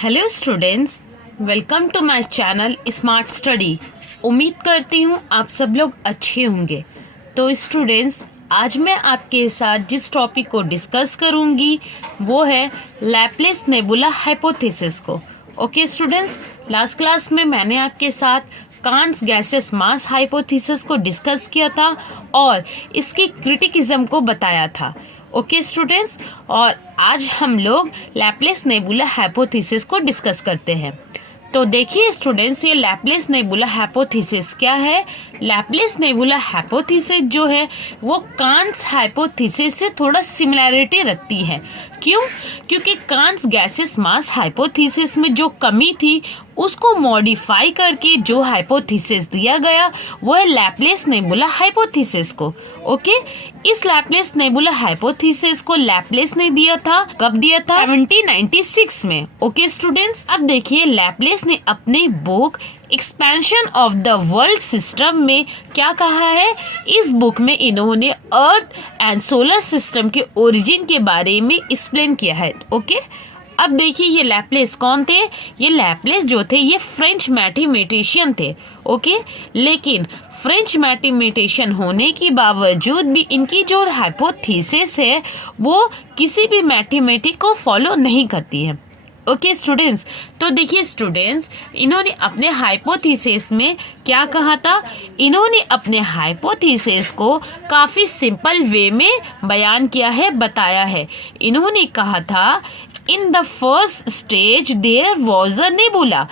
Hello students, welcome to my channel smart study. उम्मीद करती हूँ आप सब लोग अच्छे होंगे। तो स्टूडेंट्स, आज मैं आपके साथ जिस टॉपिक को डिस्कस करूँगी वो है लैप्लेस नेबुला हाइपोथेसिस को। ओके स्टूडेंट्स, लास्ट क्लास में मैंने आपके साथ कांट्स गैसेस मास हाइपोथेसिस को डिस्कस किया था और इसकी क्रिटिसिज्म को बताया था। ओके स्टूडेंट्स, और आज हम लोग लैप्लेस नेबुला हाइपोथेसिस को डिस्कस करते हैं। तो देखिए स्टूडेंट्स, ये लैप्लेस नेबुला हाइपोथेसिस क्या है। लैप्लेस नेबुला हाइपोथेसिस जो है वो कांट्स हाइपोथेसिस से थोड़ा सिमिलैरिटी रखती है। क्यों? क्योंकि कांट्स गैसेस मास हाइपोथेसिस में जो कमी थी उसको मॉडिफाई करके जो हाइपोथेसिस दिया गया वो है लैप्लेस नेबुला हाइपोथेसिस को। ओके, इस लैप्लेस नेबुला हाइपोथेसिस को लैप्लेस ने दिया था। कब दिया था? 1796 में। ओके स्टूडेंट्स, अब देखिए लैप्लेस ने अपने book expansion of the world system में क्या कहा है। इस बुक में इन्होंने अर्थ एंड सोलर सिस्टम के ओरिजिन के बारे में एक्सप्लेन किया है। ओके, अब देखिए ये लैप्लेस कौन थे। ये लैप्लेस जो थे ये फ्रेंच मैथमेटिशियन थे। ओके, लेकिन फ्रेंच मैथमेटिशियन होने के बावजूद भी इनकी जो हाइपोथेसिस है वो किसी भी मैथमेटिक्स को फॉलो नहीं करती है। ओके स्टूडेंट्स, तो देखिए स्टूडेंट्स, इन्होंने अपने हाइपोथेसिस में क्या कहा था। इन्होंने अपने हाइपोथेसिस को काफ़ी सिंपल वे में बयान किया है, बताया है। इन्होंने कहा था in the first stage there was a nebula.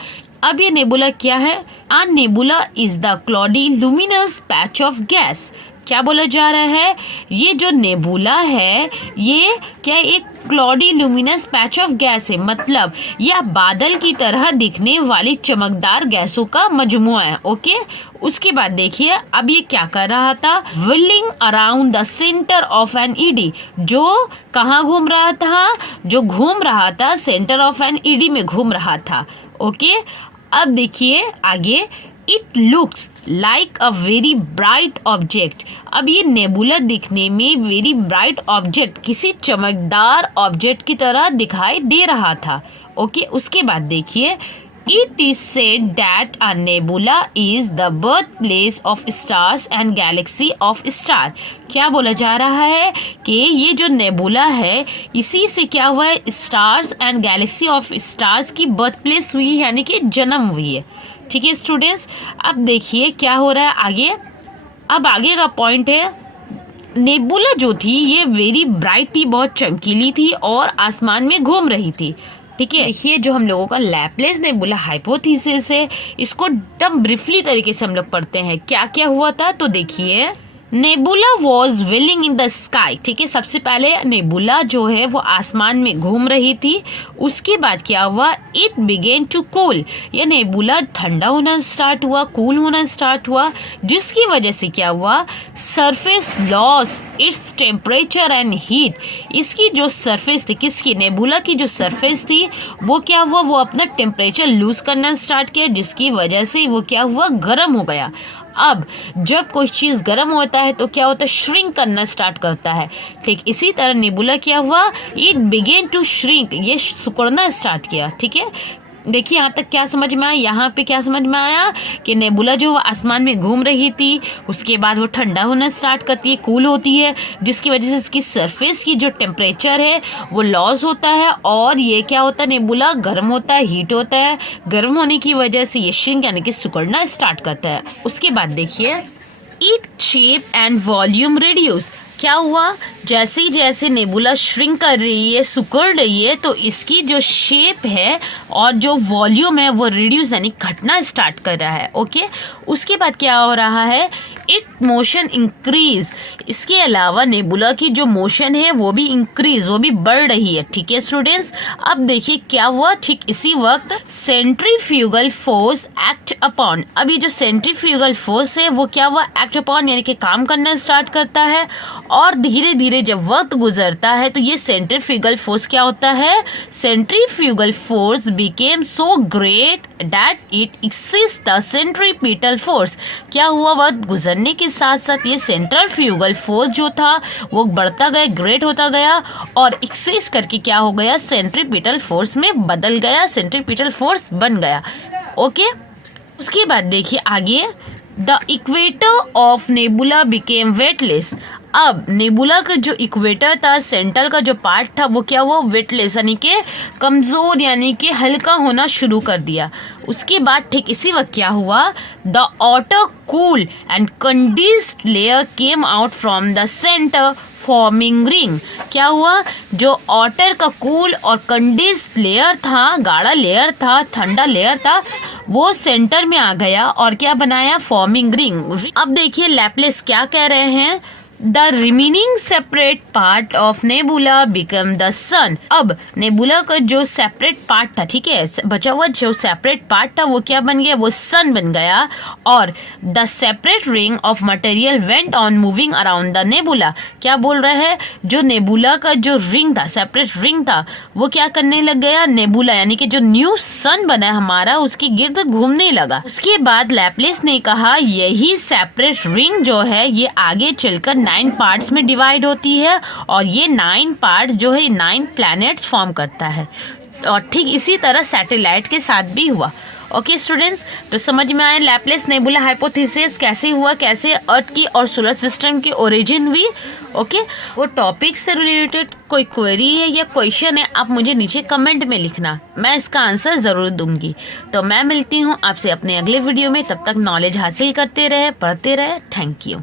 अब ये नेबुला क्या है? A nebula is the cloudy luminous patch of gas. क्या बोला जा रहा है? ये जो नेबुला है ये क्या एक cloudy luminous patch of gas है, मतलब यह बादल की तरह दिखने वाली चमकदार गैसों का मजमुआ है। ओके, उसके बाद देखिए अब ये क्या कर रहा था। Wheeling around the centre of an ED, जो कहाँ घूम रहा था? जो घूम रहा था सेंटर ऑफ एन ईडी में घूम रहा था। ओके, अब देखिए आगे, it looks like a very bright object. अब ये नेबुला दिखने में वेरी ब्राइट ऑब्जेक्ट, किसी चमकदार ऑब्जेक्ट की तरह दिखाई दे रहा था। ओके, उसके बाद देखिए, it is said that a nebula is the birth place of stars and Galaxy of star. क्या बोला जा रहा है कि ये जो नेबुला है इसी से क्या हुआ है, stars and Galaxy of stars की बर्थ प्लेस हुई, यानी कि जन्म हुई है। ठीक है स्टूडेंट्स, अब देखिए क्या हो रहा है आगे। अब आगे का पॉइंट है, नेबुला जो थी ये वेरी ब्राइट थी, बहुत चमकीली थी और आसमान में घूम रही थी। ठीक है, देखिए जो हम लोगों का लैप्लेस नेबुला हाइपोथेसिस है इसको एकदम ब्रीफली तरीके से हम लोग पढ़ते हैं। क्या क्या हुआ था तो देखिए, nebula was wheeling in the sky. ठीक है, सबसे पहले नेबुला जो है वो आसमान में घूम रही थी। उसके बाद क्या हुआ, इट बिगेन टू कूल। यह नेबुला ठंडा होना स्टार्ट हुआ, कूल होना स्टार्ट हुआ, जिसकी वजह से क्या हुआ, surface loss its temperature and heat. इसकी जो सरफेस थी, किसकी? नेबुला की जो सरफेस थी वो क्या हुआ, वो अपना टेम्परेचर लूज करना स्टार्ट किया, जिसकी वजह से वो क्या हुआ, गर्म हो गया। अब जब कोई चीज गर्म होता है तो क्या होता है, श्रिंक करना स्टार्ट करता है। ठीक इसी तरह नेबुला क्या हुआ, इट बिगेन टू श्रिंक, ये सिकुड़ना स्टार्ट किया। ठीक है, देखिए यहाँ तक क्या समझ में आया। यहाँ पे क्या समझ में आया कि नेबुला जो आसमान में घूम रही थी उसके बाद वो ठंडा होना स्टार्ट करती है, कूल होती है, जिसकी वजह से इसकी सरफेस की जो टेम्परेचर है वो लॉस होता है और ये क्या होता है, नेबुला गर्म होता है, हीट होता है। गर्म होने की वजह से ये श्रिंक यानी कि सिकुड़ना स्टार्ट करता है। उसके बाद देखिए, it shape and volume reduce. क्या हुआ, जैसे ही जैसे नेबुला श्रिंक कर रही है, सिकुड़ रही है, तो इसकी जो शेप है और जो वॉल्यूम है वो रिड्यूस यानी घटना स्टार्ट कर रहा है। ओके, उसके बाद क्या हो रहा है, इट मोशन इंक्रीज। इसके अलावा नेबुला की जो मोशन है वो भी इंक्रीज, वो भी बढ़ रही है। ठीक है स्टूडेंट्स, अब देखिए क्या हुआ, ठीक इसी वक्त सेंट्रीफ्यूगल फोर्स एक्ट अपॉन। अब ये जो सेंट्रीफ्यूगल फोर्स है वो क्या हुआ, एक्ट अपॉन यानी कि काम करना स्टार्ट करता है और धीरे धीरे जब वक्त गुजरता है तो ये सेंट्रीफ्यूगल फोर्स क्या होता है, centrifugal force became so great that it exceeds the centripetal force. क्या हुआ, वक्त गुजरने बढ़ने के साथ साथ ये सेंट्रीफ्यूगल फोर्स जो था वो बढ़ता गया, ग्रेट होता गया और एक्सेस करके क्या हो गया, सेंट्रीपिटल फोर्स में बदल गया, सेंट्रीपिटल फोर्स बन गया। ओके, उसके बाद देखिए आगे, the equator of nebula became weightless. अब नेबुला का जो इक्वेटर था, सेंटर का जो पार्ट था, वो क्या हुआ, वेटलेस यानी कि कमजोर यानी कि हल्का होना शुरू कर दिया। उसके बाद ठीक इसी वक्त क्या हुआ, the outer cool and condensed layer came out from the centre forming ring. क्या हुआ, जो आउटर का कूल और कंडेंस्ड लेयर था, गाढ़ा लेयर था, ठंडा लेयर था, वो सेंटर में आ गया और क्या बनाया, फॉर्मिंग रिंग। अब देखिए लैपलेस क्या कह रहे हैं, the remaining separate part of nebula become the sun. अब नेबुला का जो सेपरेट पार्ट था, ठीक है, बचा हुआ जो सेपरेट पार्ट था वो क्या बन गया, वो सन बन गया। और the separate ring of material went on moving around the nebula. क्या बोल रहे हैं, जो नेबुला का जो रिंग था, सेपरेट रिंग था, वो क्या करने लग गया, नेबुला यानी कि जो न्यू सन बना हमारा उसके गिर्द घूमने लगा। उसके बाद लैपलेस ने कहा यही सेपरेट रिंग जो है ये आगे चलकर 9 पार्ट्स में डिवाइड होती है और ये 9 पार्ट्स जो है 9 प्लैनेट्स फॉर्म करता है। और ठीक इसी तरह सैटेलाइट के साथ भी हुआ। ओके स्टूडेंट्स, तो समझ में आया लैपलेस नेबुला हाइपोथेसिस कैसे हुआ, कैसे अर्थ की और सोलर सिस्टम की ओरिजिन हुई। ओके, वो टॉपिक से रिलेटेड कोई क्वेरी है या क्वेश्चन है, आप मुझे नीचे कमेंट में लिखना, मैं इसका आंसर ज़रूर दूंगी। तो मैं मिलती हूँ आपसे अपने अगले वीडियो में, तब तक नॉलेज हासिल करते रहे, पढ़ते रहे। Thank you.